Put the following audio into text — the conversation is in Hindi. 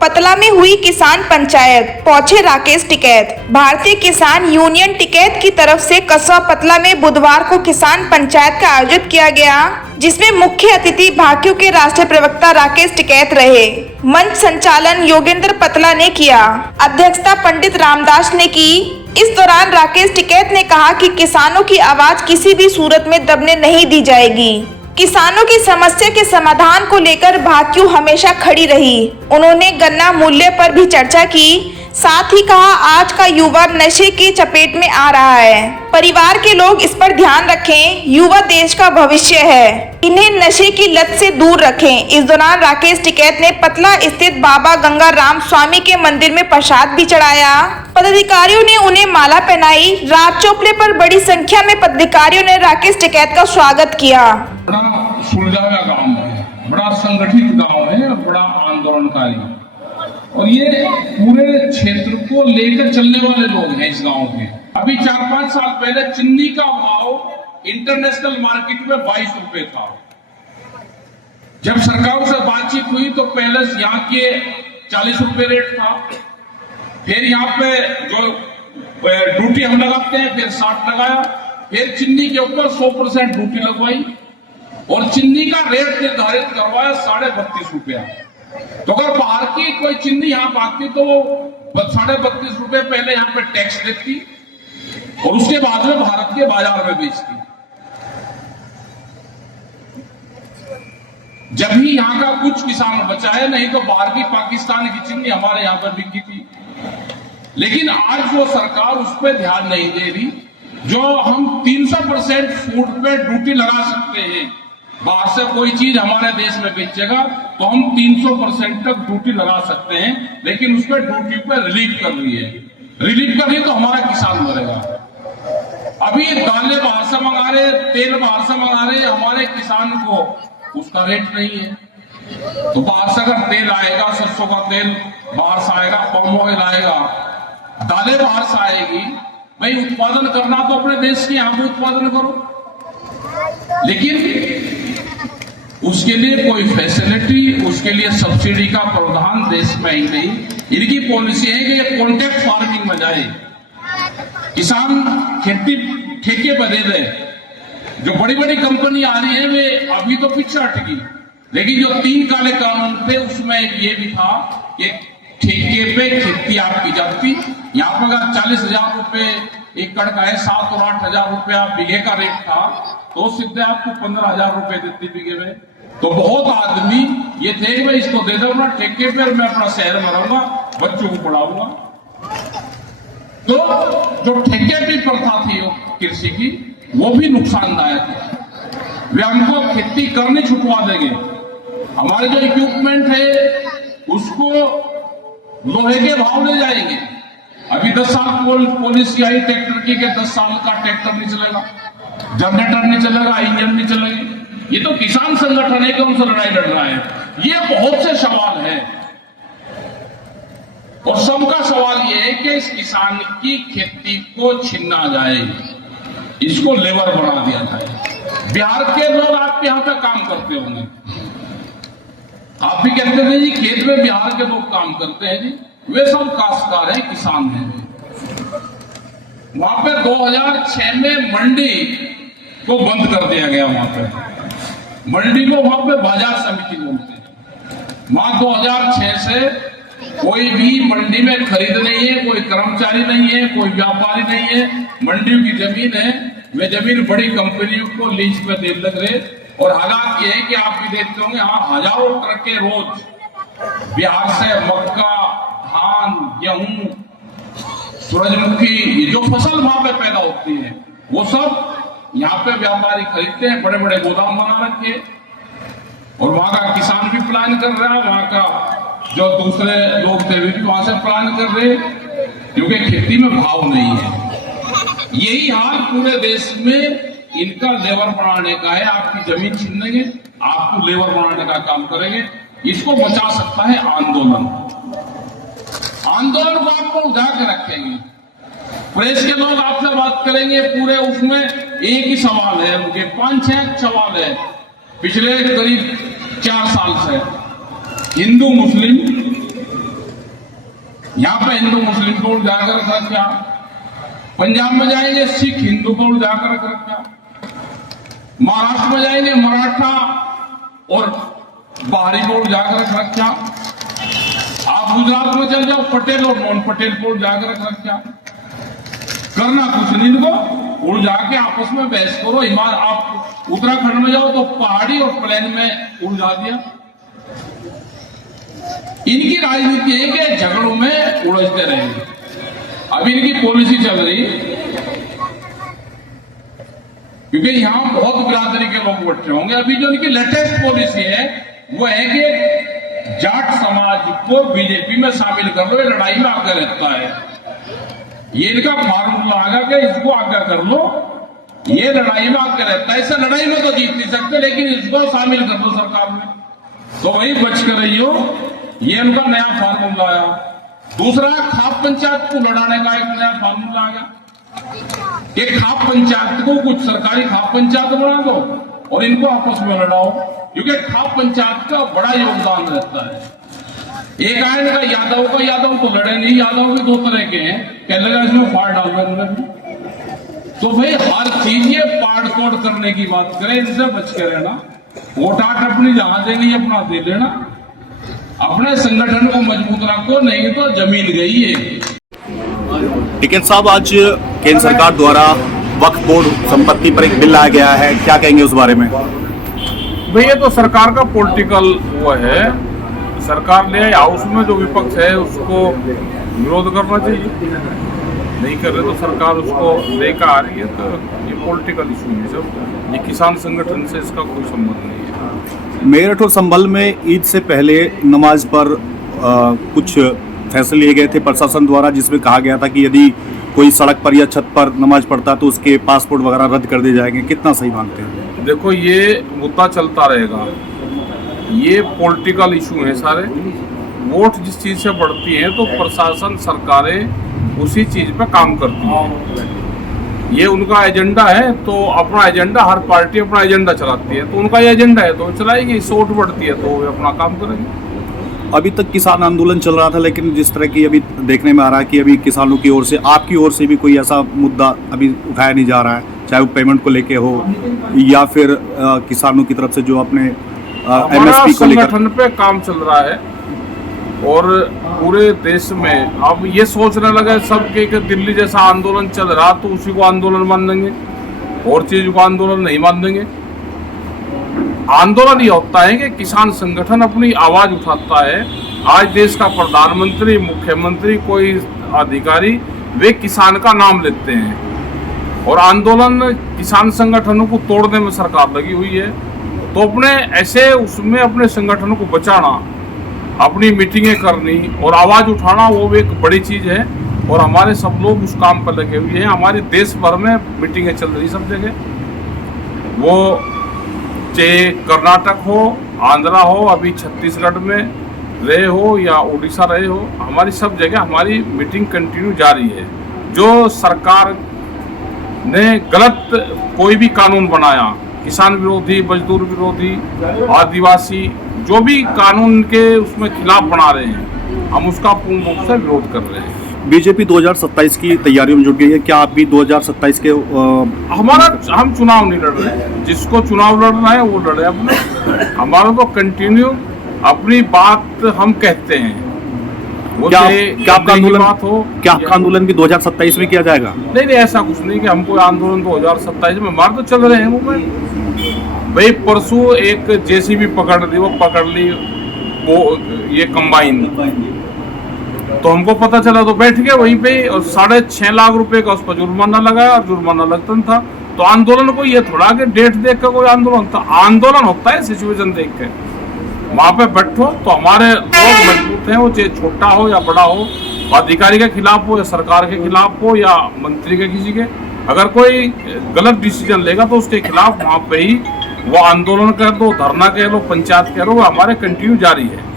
पतला में हुई किसान पंचायत, पहुंचे राकेश टिकैत। भारतीय किसान यूनियन टिकैत की तरफ से कस्बा पतला में बुधवार को किसान पंचायत का आयोजित किया गया, जिसमें मुख्य अतिथि भाकियू के राष्ट्रीय प्रवक्ता राकेश टिकैत रहे। मंच संचालन योगेंद्र पतला ने किया, अध्यक्षता पंडित रामदास ने की। इस दौरान राकेश टिकैत ने कहा कि किसानों की आवाज किसी भी सूरत में दबने नहीं दी जाएगी। किसानों की समस्या के समाधान को लेकर भाकियू हमेशा खड़ी रही। उन्होंने गन्ना मूल्य पर भी चर्चा की, साथ ही कहा आज का युवा नशे की चपेट में आ रहा है, परिवार के लोग इस पर ध्यान रखें, युवा देश का भविष्य है, इन्हें नशे की लत से दूर रखें। इस दौरान राकेश टिकैत ने पतला स्थित बाबा गंगा राम स्वामी के मंदिर में प्रसाद भी चढ़ाया। पदाधिकारियों ने उन्हें माला पहनाई। राज चौपले पर बड़ी संख्या में पदाधिकारियों ने राकेश टिकैत का स्वागत किया। बड़ा सुलझा हुआ गाँव है, बड़ा संगठित गाँव है और बड़ा आंदोलनकारी, और ये पूरे क्षेत्र को लेकर चलने वाले लोग हैं इस गांव के। अभी 4-5 साल पहले चीनी का भाव इंटरनेशनल मार्केट में 22 रुपए था। जब सरकारों से बातचीत हुई तो पहले यहाँ के 40 रुपए रेट था, फिर यहाँ पे जो ड्यूटी हम लगाते हैं फिर 60 लगाया, फिर चीनी के ऊपर 100% ड्यूटी लगवाई और चीनी का रेट निर्धारित करवाया 32.5 रुपया। तो अगर बाहर की कोई चीनी यहाँ आती तो वो 32.5 रुपए पहले यहाँ पे टैक्स देती और उसके बाद में भारत के बाजार में बेचती। जब ही यहाँ का कुछ किसान बचा है, नहीं तो बाहर की पाकिस्तान की चीनी हमारे यहाँ पर बिकी थी। लेकिन आज वो सरकार उस पर ड्यान नहीं दे रही। जो हम 300% फूड पे ड्यूटी लगा सकते हैं, बाहर से कोई चीज हमारे देश में बेचेगा तो हम 300% तक ड्यूटी लगा सकते हैं, लेकिन उस पर ड्यूटी पे रिलीफ कर रही है तो हमारा किसान मरेगा। अभी दालें बाहर से मंगा रहे, तेल बाहर से मंगा रहे, हमारे किसान को उसका रेट नहीं है। तो बाहर से अगर तेल आएगा, सरसों का तेल बाहर से आएगा, पाम ऑयल आएगा, दालें बाहर से आएगी, भाई उत्पादन करना तो अपने देश के यहाँ पे उत्पादन करो, लेकिन उसके लिए कोई फैसिलिटी, उसके लिए सब्सिडी का प्रावधान देश में ही नहीं। इनकी पॉलिसी है कि ये कॉन्ट्रैक्ट फार्मिंग में जाए, किसान खेती ठेके पर दे दे। जो बड़ी बड़ी कंपनी आ रही है वे अभी तो पीछे हटगी, लेकिन जो 3 काले कानून थे उसमें ये भी था कि ठेके पे खेती आपकी जाती। यहाँ पर अगर 40,000 रुपए एकड़ का है, 7 और 8,000 रुपया बीघे का रेट था, तो सीधे आपको 15,000 रुपए देती बीघे में। तो बहुत आदमी ये थे कि मैं इसको दे दूंगा ठेके पर, मैं अपना शहर में रहूंगा, बच्चों को पढ़ाऊंगा। तो जो ठेके की प्रथा थी कृषि की, वो भी नुकसानदायक है। वे हमको खेती करने छुटवा देंगे, हमारे जो इक्विपमेंट है उसको लोहे के भाव ले जाएंगे। अभी 10 साल पॉलिसी आई ट्रैक्टर की, 10 साल का ट्रैक्टर नहीं चलेगा, जनरेटर नहीं चलेगा, इंजन नहीं चलेगी। ये तो किसान संगठन है कि उनसे लड़ाई लड़ रहा है। ये बहुत से सवाल है और सबका सवाल ये है कि इस किसान की खेती को छीना जाए, इसको लेबर बना दिया जाए। बिहार के लोग आपके यहां पे काम करते होंगे, आप भी कहते थे जी खेत में बिहार के लोग काम करते हैं जी, वे सब काश्तकार हैं, किसान हैं। वहां पे 2006 में मंडी को बंद कर दिया गया। वहां पे मंडी को वहां पे बाजार समिति बोलते हैं। वहां 2006 से कोई भी मंडी में खरीद नहीं है, कोई कर्मचारी नहीं है, कोई व्यापारी नहीं है। मंडियों की जमीन है, वे जमीन बड़ी कंपनियों को लीज पे दे लग रहे। और हालात ये है कि आप भी देखते होंगे, हाँ, हजारों ट्रकें रोज बिहार से मक्का, धान, गेहूं, सूरजमुखी, ये जो फसल वहां पे पैदा होती है वो सब यहाँ पे व्यापारी खरीदते हैं। बड़े बड़े गोदाम बना रखे और वहां का किसान भी प्लान कर रहा है, वहां का जो दूसरे लोग थे वे भी वहां से प्लान कर रहे, क्योंकि खेती में भाव नहीं है। यही हाल पूरे देश में इनका लेबर बढ़ाने का है। आपकी जमीन छीन लेंगे, आपको लेबर बढ़ाने का काम करेंगे। इसको बचा सकता है आंदोलन। आंदोलन को आपको उठा के रखेंगे, प्रेस के लोग आपसे बात करेंगे, पूरे उसमें एक ही सवाल है उनके, 5-6 सवाल है पिछले करीब 4 साल से। हिंदू मुस्लिम यहाँ पे हिंदू मुस्लिम को उलझा कर रख रखा, पंजाब में जाएंगे सिख हिंदू को उलझा कर रख रखा, महाराष्ट्र में जाएंगे मराठा और बाहरी को उलझा कर रख रखा, आप गुजरात में चल जाओ पटेल और नॉन पटेल को उलझा कर रख रखा। करना कुछ नहीं, इनको उलझा के आपस में बहस करो। आप उत्तराखंड में जाओ तो पहाड़ी और प्लेन में उलझा दिया। इनकी राजनीति है कि झगड़ों में उलझते रहेंगे। अब इनकी पॉलिसी चल रही, क्योंकि यहां बहुत बिरादरी के लोग बैठे होंगे। अभी जो इनकी लेटेस्ट पॉलिसी है वो है कि जाट समाज को बीजेपी में शामिल कर लो, ये लड़ाई में आगे रहता है। ये इनका फार्मूला आगा कि इसको आगे कर लो, ये लड़ाई में आगे रहता है। इससे लड़ाई में तो जीत नहीं सकते, लेकिन इसको शामिल कर दो सरकार में, तो वही बच कर रही हो। ये उनका नया फार्मूला आया। दूसरा, खाप पंचायत को लड़ाने का एक नया फार्मूला आ गया कि खाप पंचायत को कुछ सरकारी खाप पंचायत बना दो और इनको आपस में लड़ाओ, क्योंकि खाप पंचायत का बड़ा योगदान रहता है। एक आयन का यादव तो लड़े नहीं, यादव भी दो तरह के हैं, कहने लगा इसमें फाड़ डाल रहे। तो भाई हर चीज ये पाड़ तोड़ करने की बात करें, इनसे बच के रहना। वोटाट अपनी जहां देनी अपना दे लेना, अपने संगठन को मजबूत रखो, नहीं तो जमीन गई है। टिकैत साहब, आज केंद्र सरकार द्वारा वक्फ बोर्ड संपत्ति पर एक बिल लाया गया है, क्या कहेंगे उस बारे में? भाई ये तो सरकार का पॉलिटिकल वो है, सरकार ने हाउस में जो विपक्ष है उसको विरोध करना चाहिए, नहीं कर रहे तो सरकार उसको लेकर आ रही है, तो ये पॉलिटिकल इशू है सब। ये किसान संगठन से इसका कोई संबंध नहीं है। मेरठ और संभल में ईद से पहले नमाज पर कुछ फैसले लिए गए थे प्रशासन द्वारा, जिसमें कहा गया था कि यदि कोई सड़क पर या छत पर नमाज पढ़ता तो उसके पासपोर्ट वगैरह रद्द कर दिए जाएंगे, कितना सही मानते हैं? देखो, ये मुद्दा चलता रहेगा, ये पॉलिटिकल इशू है सारे। वोट जिस चीज़ से बढ़ती हैं तो प्रशासन सरकारें उसी चीज़ पे काम करती हैं। ये उनका एजेंडा है, तो अपना एजेंडा, हर पार्टी अपना एजेंडा चलाती है, तो उनका ये एजेंडा है तो चलाएगी। वोट बढ़ती है तो वे अपना काम करेंगे। अभी तक किसान आंदोलन चल रहा था, लेकिन जिस तरह की अभी देखने में आ रहा है कि अभी किसानों की ओर से, आपकी ओर से भी कोई ऐसा मुद्दा अभी उठाया नहीं जा रहा है, चाहे वो पेमेंट को लेके हो या फिर किसानों की तरफ से जो अपने MSP को लेकर संगठन पे काम चल रहा है। और पूरे देश में अब ये सोचने लगे सब कि दिल्ली जैसा आंदोलन चल रहा तो उसी को आंदोलन मान देंगे, और चीज को आंदोलन नहीं मान देंगे। आंदोलन ये होता है कि किसान संगठन अपनी आवाज उठाता है। आज देश का प्रधानमंत्री, मुख्यमंत्री, कोई अधिकारी, वे किसान का नाम लेते हैं, और आंदोलन किसान संगठनों को तोड़ने में सरकार लगी हुई है। तो अपने ऐसे उसमें अपने संगठन को बचाना, अपनी मीटिंगें करनी और आवाज उठाना, वो एक बड़ी चीज है, और हमारे सब लोग उस काम पर लगे हुए हैं। हमारे देश भर में मीटिंगें चल रही सब जगह, वो चाहे कर्नाटक हो, आंध्रा हो, अभी छत्तीसगढ़ में रहे हो या उड़ीसा रहे हो, हमारी सब जगह हमारी मीटिंग कंटिन्यू जारी है। जो सरकार ने गलत कोई भी कानून बनाया, किसान विरोधी, मजदूर विरोधी, आदिवासी, जो भी कानून के उसमें खिलाफ बना रहे हैं, हम उसका पूर्ण रूप से विरोध कर रहे हैं। बीजेपी 2027 की तैयारियों में जुट गई है, क्या आप भी 2027 के हम चुनाव नहीं लड़ रहे, जिसको चुनाव लड़ना है वो लड़े अपने। हमारा तो कंटिन्यू अपनी बात हम कहते हैं, वो क्या आपका आंदोलन भी 2027 में किया जाएगा? नहीं, ऐसा कुछ नहीं कि हम कोई आंदोलन 2027 में, हमारे तो चल रहे हैं वो। भाई परसों एक JCB पकड़ ली वो ये कंबाइन, तो हमको पता चला तो बैठ गए वहीं पे, और 6.5 लाख रुपए का उस पर जुर्माना लगाया, और जुर्माना लगता था। तो आंदोलन को ये थोड़ा कि डेट देख कर कोई आंदोलन था, आंदोलन होता है सिचुएशन देख के। वहां पे बैठो तो हमारे लोग मजबूत हैं, वो चाहे छोटा हो या बड़ा हो, अधिकारी के खिलाफ हो या सरकार के खिलाफ हो या मंत्री के किसी के, अगर कोई गलत डिसीजन लेगा तो उसके खिलाफ वहां पे ही वो आंदोलन कर दो, धरना कह लो, पंचायत कह लो, वो हमारे कंटिन्यू जारी है।